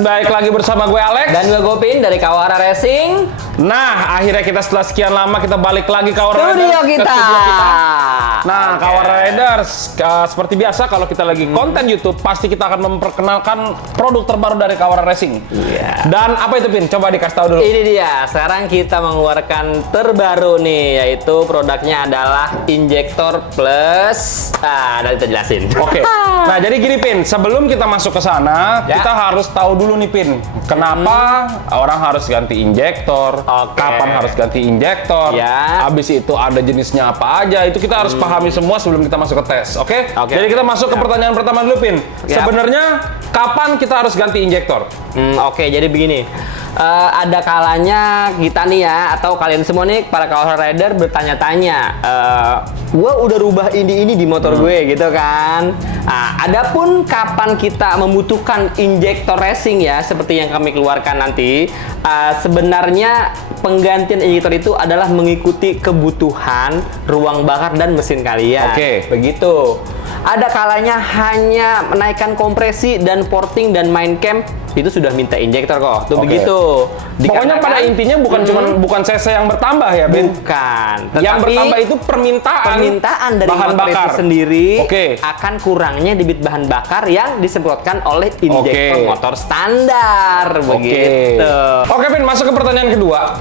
baik lagi bersama gue Alex Dan gue Gopin dari Kawahara Racing. Nah, akhirnya kita setelah sekian lama kita balik lagi Studio ke kita. studio kita. Nah, Kawahara Riders, seperti biasa kalau kita lagi konten YouTube, pasti kita akan memperkenalkan produk terbaru dari Kawahara Racing. Iya. Dan apa itu, Pin? Coba dikasih tahu dulu. Ini dia, sekarang kita mengeluarkan terbaru nih, yaitu produknya adalah Injektor Plus. Nanti kita jelasin. Oke. Nah, jadi gini, Pin. Sebelum kita masuk ke sana, Ya. kita harus tahu dulu nih, Pin. Kenapa orang harus ganti injektor? Oke. Kapan harus ganti injektor? Ya. Habis itu ada jenisnya apa aja? Itu kita harus pahami semua sebelum kita masuk ke tes. Oke? Oke. Jadi kita masuk ke pertanyaan pertama dulu, Pin. Ya. Sebenarnya kapan kita harus ganti injektor? Oke, jadi begini. Ada kalanya kita nih ya, atau kalian semua nih para Kawahara Rider bertanya-tanya, gue udah rubah ini di motor gue gitu kan. Adapun kapan kita membutuhkan injektor racing ya, seperti yang kami keluarkan nanti, sebenarnya penggantian injektor itu adalah mengikuti kebutuhan ruang bakar dan mesin kalian. Oke. Begitu. Ada kalanya hanya menaikkan kompresi dan porting dan main cam itu sudah minta injektor kok. Tuh Oke. begitu. Pokoknya pada intinya bukan cc yang bertambah ya, Ben? Bukan. Yang Tetapi bertambah itu permintaan dari bahan motor bakar itu sendiri Oke. akan kurangnya debit bahan bakar yang disemprotkan oleh injektor Oke. motor standar. Oke. Begitu. Oke, Pin, masuk ke pertanyaan kedua.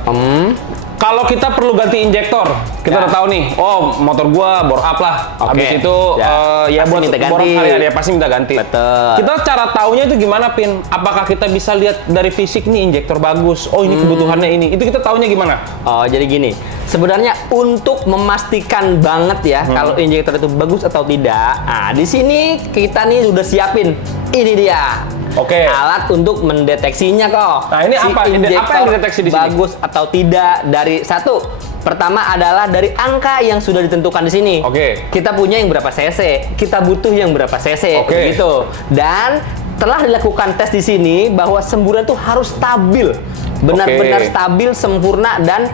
Kalau kita perlu ganti injektor, kita Ya. udah tahu nih, oh motor gua bore up lah. Oke. Habis itu ya Pasti buat minta bore up ganti. kali ya, dia pasti minta ganti. Betul. Kita cara taunya itu gimana, Pin? Apakah kita bisa lihat dari fisik nih injektor bagus? Oh, ini kebutuhannya ini. Itu kita taunya gimana? Oh, jadi gini. Sebenarnya untuk memastikan banget ya kalau injektor itu bagus atau tidak. Nah, di sini kita nih udah siapin. Ini dia. Oke. Alat untuk mendeteksinya kok. Nah, ini apa? Apa yang injektor dideteksi di sini? bagus atau tidak dari satu. Pertama adalah dari angka yang sudah ditentukan di sini. Oke. Kita punya yang berapa cc, kita butuh yang berapa cc, Oke. begitu. Dan telah dilakukan tes di sini bahwa semburan itu harus stabil, benar-benar Oke. stabil, sempurna, dan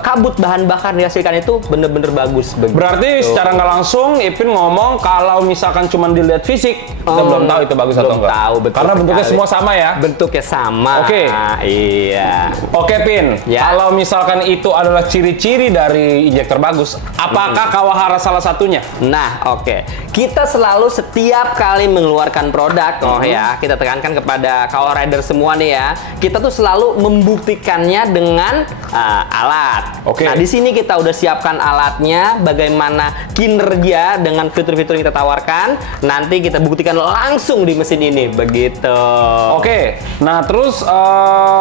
kabut bahan bakar yang dihasilkan itu benar-benar bagus. Begitu. Berarti secara nggak langsung Ipin ngomong kalau misalkan cuma dilihat fisik, kita belum tahu itu bagus atau belum enggak. tahu, betul Karena bentuknya sekali. semua sama ya. Bentuknya sama. Oke. Iya. Oke, Pin. Ya. Kalau misalkan itu adalah ciri-ciri dari injektor bagus, apakah Kawahara salah satunya? Nah, oke. Kita selalu setiap kali mengeluarkan produk, ya, kita tekankan kepada Kawahara Rider semua nih ya. Kita tuh selalu membuktikannya dengan alat. Oke. Nah, di sini kita udah siapkan alatnya, bagaimana kinerja dengan fitur-fitur yang kita tawarkan. Nanti kita buktikan langsung di mesin ini, begitu. Oke. Nah, terus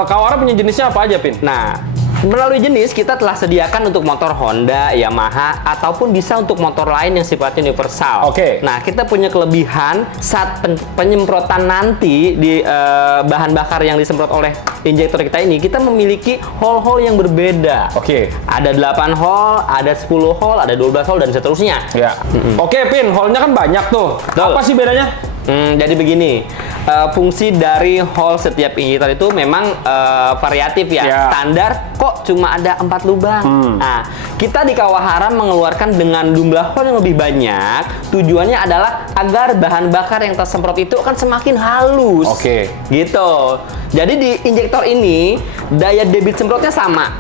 Kawahara punya jenisnya apa aja, Pin? Nah, melalui jenis kita telah sediakan untuk motor Honda, Yamaha, ataupun bisa untuk motor lain yang sifatnya universal. Oke. Nah, kita punya kelebihan saat penyemprotan nanti di bahan bakar yang disemprot oleh injektor kita ini, kita memiliki hole-hole yang berbeda. Oke. Ada 8 hole, ada 10 hole, ada 12 hole, dan seterusnya. Ya. Oke, Pin. Hole-nya kan banyak tuh. Betul. Apa sih bedanya? Jadi begini, fungsi dari hole setiap injektor itu memang variatif ya. Ya. Standar kok cuma ada 4 lubang. Nah, kita di Kawahara mengeluarkan dengan jumlah hole yang lebih banyak. Tujuannya adalah agar bahan bakar yang tersemprot itu akan semakin halus. Oke. Gitu. Jadi di injektor ini daya debit semprotnya sama.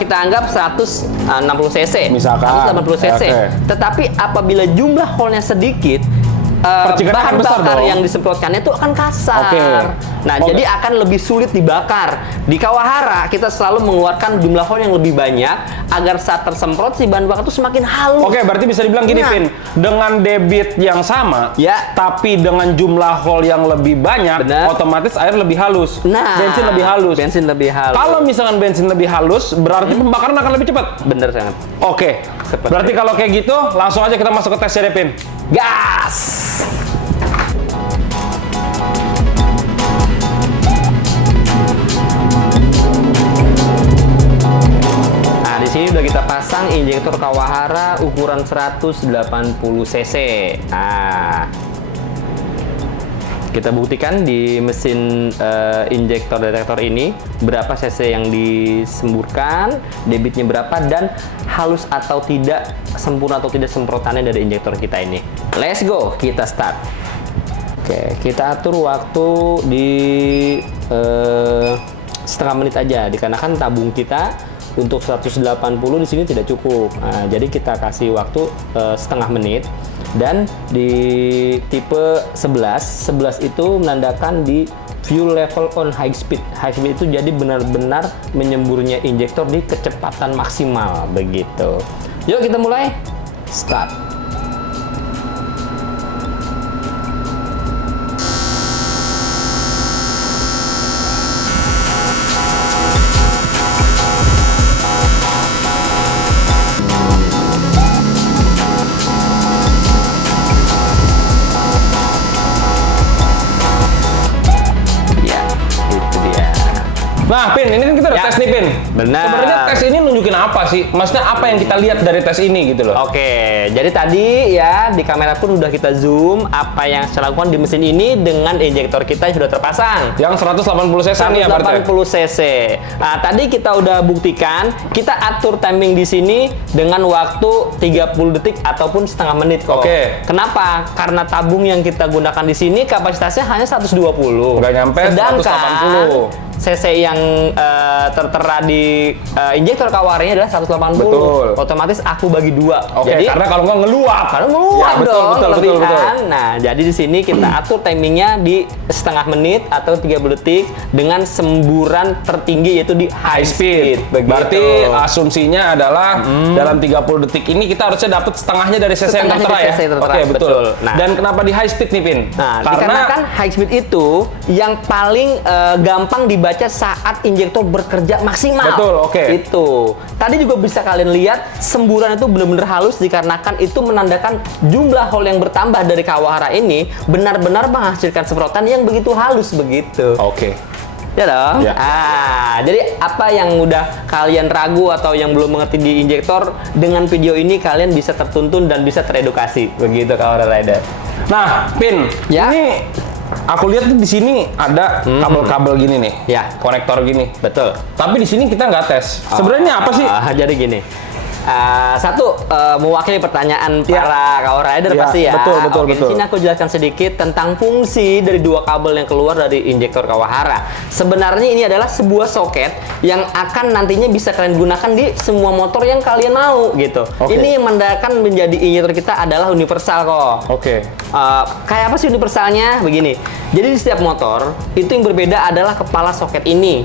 Kita anggap 160 cc, Misalkan. 180 cc. Oke. Tetapi apabila jumlah hole-nya sedikit, Percikannya bahan akan besar bakar dong. yang disemprotkannya itu akan kasar. Oke. Nah, Oke. jadi akan lebih sulit dibakar. Di Kawahara kita selalu mengeluarkan jumlah hole yang lebih banyak agar saat tersemprot si bahan bakar itu semakin halus. Oke, berarti bisa dibilang gini, Nah. Pin. Dengan debit yang sama, Ya. tapi dengan jumlah hole yang lebih banyak, Benar. otomatis air lebih halus. Nah, Bensin lebih halus. Bensin lebih halus. Kalau misalkan bensin lebih halus, berarti pembakaran akan lebih cepat. Bener sangat. Oke. Seperti Berarti itu. kalau kayak gitu, langsung aja kita masuk ke tes ya, Pin. Gas. Nah, di sini udah kita pasang injektor Kawahara ukuran 180 cc. Nah, kita buktikan di mesin injektor detektor ini berapa cc yang disemburkan, debitnya berapa, dan halus atau tidak, sempurna atau tidak semprotannya dari injektor kita ini. Let's go, kita start. Oke, kita atur waktu di setengah menit aja, dikarenakan tabung kita untuk 180 di sini tidak cukup. Nah, jadi kita kasih waktu setengah menit. Dan di tipe 11 itu menandakan di fuel level on high speed. High speed itu jadi benar-benar menyemburnya injektor di kecepatan maksimal begitu. Yuk kita mulai. Start. Nah, Pin, ini kan kita udah tes nih, Pin. Benar. Sebenarnya tes ini nunjukin apa sih? Maksudnya apa yang kita lihat dari tes ini gitu loh? Oke, jadi tadi ya di kamera pun udah kita zoom apa yang saya lakukan di mesin ini dengan injektor kita yang sudah terpasang. Yang 180 cc nih ya, berarti? 180 cc. Nah, tadi kita udah buktikan, kita atur timing di sini dengan waktu 30 detik ataupun setengah menit kok. Oke. Kenapa? Karena tabung yang kita gunakan di sini kapasitasnya hanya 120. Nggak nyampe 180. CC yang tertera di injektor kawarnya adalah 180. Betul. Otomatis aku bagi dua. Oke, Jadi karena kalau nggak ngeluap. karena ngeluap Ya, betul, dong, betul, kelebihan. betul. Nah, jadi di sini kita atur timingnya di setengah menit atau 30 detik dengan semburan tertinggi yaitu di high speed. Begitu. Berarti asumsinya adalah dalam 30 detik ini kita harusnya dapat setengahnya dari cc yang Setengahnya tertera dari ya? cc yang tertera, Oke, betul. betul. Nah. Dan kenapa di high speed nih, Pin? Nah, Karena dikarenakan high speed itu yang paling gampang dibaca saat injektor bekerja maksimal. Betul, oke. Itu. Tadi juga bisa kalian lihat semburan itu benar-benar halus dikarenakan itu menandakan jumlah hole yang bertambah dari kawahara ini benar-benar menghasilkan semprotan yang begitu halus begitu. Oke. Ya dong. Ya. Jadi apa yang udah kalian ragu atau yang belum mengerti di injektor, dengan video ini kalian bisa tertuntun dan bisa teredukasi. Begitu Kawahara Rider. Nah, Pin, Ya. ini aku lihat di sini ada kabel-kabel gini nih. Ya. Konektor gini. Betul. Tapi di sini kita nggak tes. Sebenarnya apa sih? Jadi gini. Satu, mewakili pertanyaan Ya. para Kawahara Rider Ya, pasti ya. betul, betul, Oke, betul. di sini aku jelaskan sedikit tentang fungsi dari dua kabel yang keluar dari injektor Kawahara. Sebenarnya ini adalah sebuah soket yang akan nantinya bisa kalian gunakan di semua motor yang kalian mau gitu. Oke. Ini yang menandakan menjadi injektor kita adalah universal kok. Oke. Kayak apa sih universalnya? Begini. Jadi di setiap motor itu yang berbeda adalah kepala soket ini.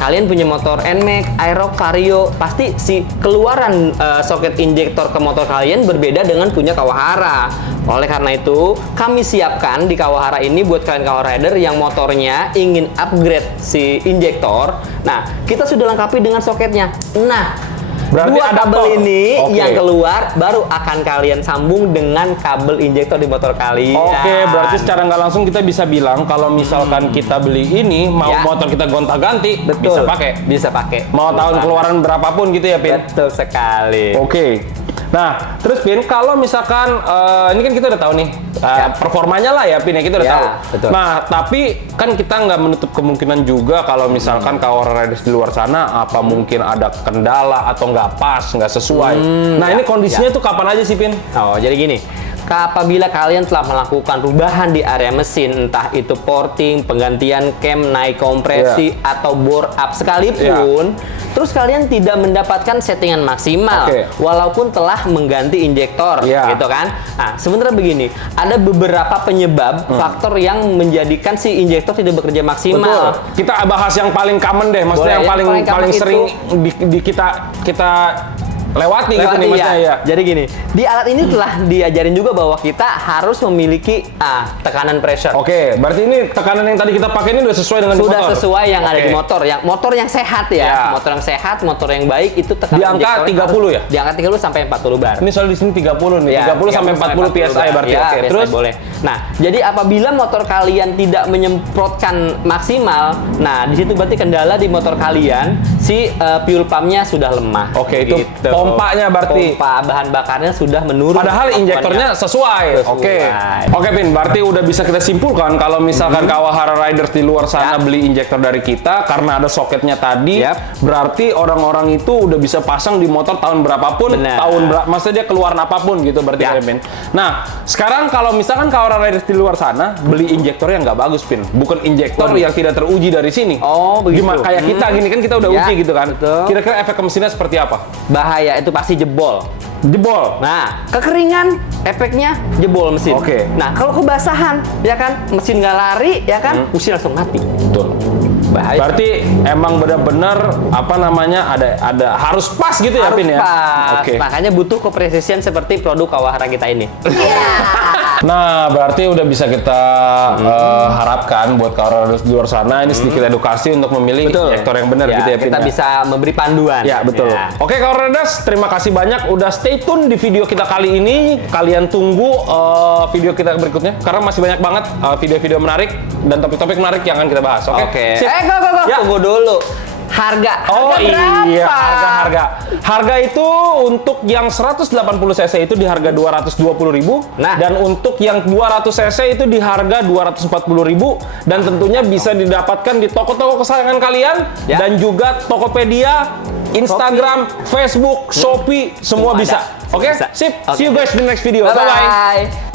Kalian punya motor NMAX, Aerox, Vario, pasti si keluaran soket injektor ke motor kalian berbeda dengan punya Kawahara. Oleh karena itu, kami siapkan di Kawahara ini buat kalian Kawahara Rider yang motornya ingin upgrade si injektor. Nah, kita sudah lengkapi dengan soketnya. Nah, Berarti dua kabel adaptor. ini Oke. yang keluar baru akan kalian sambung dengan kabel injektor di motor kalian. Oke, berarti secara nggak langsung kita bisa bilang kalau misalkan kita beli ini, mau Ya. motor kita gonta-ganti, bisa pakai. Bisa pakai. Mau tahun keluaran berapapun gitu ya, Pin? Betul sekali. Oke. Nah, terus Pin, kalau misalkan ini kan kita udah tahu nih Ya. performanya lah ya, Pin, ya kita udah Ya, tahu. betul. Nah, tapi kan kita nggak menutup kemungkinan juga kalau misalkan Kawahara Riders di luar sana apa mungkin ada kendala atau nggak pas, nggak sesuai. Nah, ya, ini kondisinya tuh kapan aja sih, Pin? Oh, jadi gini. Apabila kalian telah melakukan perubahan di area mesin, entah itu porting, penggantian cam, naik kompresi, atau bore up sekalipun, terus kalian tidak mendapatkan settingan maksimal, Oke. walaupun telah mengganti injektor, Ya. gitu kan? Nah, sebenarnya begini, ada beberapa penyebab faktor yang menjadikan si injektor tidak bekerja maksimal. Betul. Kita bahas yang paling common deh, maksudnya Boleh, yang yang paling paling common paling itu- sering di kita lewati gitu nih, maksudnya ya. Jadi gini, di alat ini telah diajarin juga bahwa kita harus memiliki tekanan pressure. Oke, berarti ini tekanan yang tadi kita pakai ini udah sesuai dengan di Sudah motor? sesuai yang ada Oke. di motor, yang motor yang sehat ya. Ya. Motor yang sehat, motor yang baik itu tekanan Di angka injektornya 30 harus ya? Di angka 30 sampai 40 bar. Ini soal di sini 30 nih, Ya, 30 sampai 40 PSI berarti. Ya, Oke, PSI terus boleh. Nah, jadi apabila motor kalian tidak menyemprotkan maksimal, nah di situ berarti kendala di motor kalian, si fuel pumpnya sudah lemah. Oke, itu Gitu. pompanya berarti. Pompa bahan bakarnya sudah menurun. Padahal injektornya sesuai. Oke. Oke, Pin, berarti udah bisa kita simpulkan kalau misalkan Kawahara Riders di luar sana Ya. beli injektor dari kita karena ada soketnya tadi, Yap. berarti orang-orang itu udah bisa pasang di motor tahun berapapun, Benar. maksudnya dia keluaran apapun gitu berarti Ya. ya, Pin. Nah, sekarang kalau misalkan Kawahara Kaora Riders di luar sana beli injektor yang nggak bagus, Pin. Bukan injektor yang tidak teruji dari sini. Oh, begitu. Gimana kayak kita gini kan kita udah Ya, uji gitu kan. betul. Kira-kira efek ke mesinnya seperti apa? Bahaya, itu pasti jebol. Jebol. Nah, kekeringan efeknya jebol mesin. Oke. Nah, kalau kebasahan, ya kan, mesin nggak lari, ya kan, mesin langsung mati. Betul. Bahaya. Berarti emang benar-benar apa namanya ada harus pas gitu ya, Harus Pin ya? pas. Oke. Makanya butuh kepresisian seperti produk Kawahara kita ini. Nah, berarti udah bisa kita harapkan buat Kaora Riders di luar sana ini sedikit edukasi untuk memilih injektor yang benar gitu ya, Pin. Kita ya? bisa memberi panduan. Ya, betul. Ya. Oke, Kaora Riders, terima kasih banyak udah stay tune di video kita kali ini. Kalian tunggu video kita berikutnya karena masih banyak banget video-video menarik dan topik-topik menarik yang akan kita bahas. Oke. Oke. Sip. Kok. Ya. Tunggu dulu. Harga berapa? Iya, harga. Harga itu untuk yang 180 cc itu di harga 220.000. Nah. Dan untuk yang 200 cc itu di harga 240.000 dan tentunya bisa didapatkan di toko-toko kesayangan kalian Ya. dan juga Tokopedia, Instagram, Facebook, Shopee, semua Semua bisa. ada. Oke? Bisa. Sip. Oke. See you guys di next video. Bye-bye. Bye-bye.